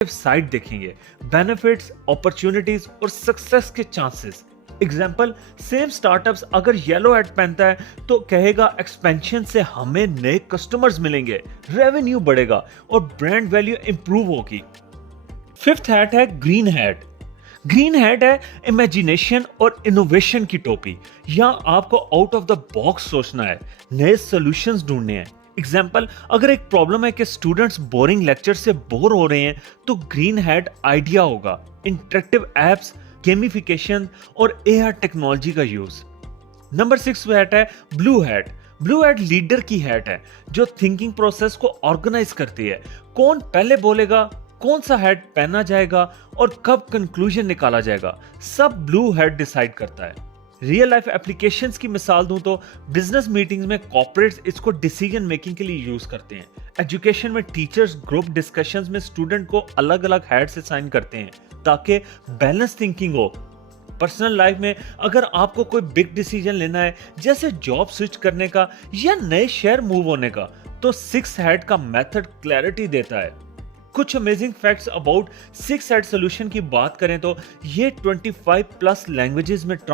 Side देखेंगे, benefits, opportunities और success के चांसेस। एग्जाम्पल, सेम स्टार्टअप्स अगर येलो हैट पहनता है तो कहेगा एक्सपेंशन से हमें नए कस्टमर्स मिलेंगे, रेवेन्यू बढ़ेगा और ब्रांड वैल्यू इंप्रूव होगी। फिफ्थ हैट है ग्रीन हैट। ग्रीन हैट है इमेजिनेशन और इनोवेशन की टोपी। यहाँ आपको आउट ऑफ द बॉक्स सोचना है, नए सॉल्यूशंस ढूंढने हैं। एग्जाम्पल, अगर एक प्रॉब्लम है कि स्टूडेंट्स बोरिंग लेक्चर से बोर हो रहे हैं तो ग्रीन हैट आइडिया होगा इंटरेक्टिव एप्स, गेमिफिकेशन और एआर टेक्नोलॉजी का यूज। नंबर 6 हैट है blue hat. Blue hat leader की हैट है जो थिंकिंग प्रोसेस को ऑर्गेनाइज करती है। कौन पहले बोलेगा, कौन सा हैट पहना जाएगा और कब कंक्लूजन निकाला जाएगा, सब ब्लू हैट डिसाइड करता है। रियल लाइफ एप्लीकेशंस की मिसाल दूं तो बिजनेस मीटिंग्स में कॉर्पोरेट्स इसको डिसीजन मेकिंग के लिए यूज करते हैं। एजुकेशन में टीचर्स ग्रुप डिस्कशंस में स्टूडेंट को अलग अलग हैट्स असाइन करते हैं ताकि बैलेंस थिंकिंग हो। पर्सनल लाइफ में अगर आपको कोई बिग डिसीजन लेना है, जैसे जॉब स्विच करने का या नए शहर मूव होने का, तो 6 हैट का मेथड क्लैरिटी देता है। कुछ amazing facts about 6 hat solution की बात करें तो ये 25+ लैंग्वेजेस में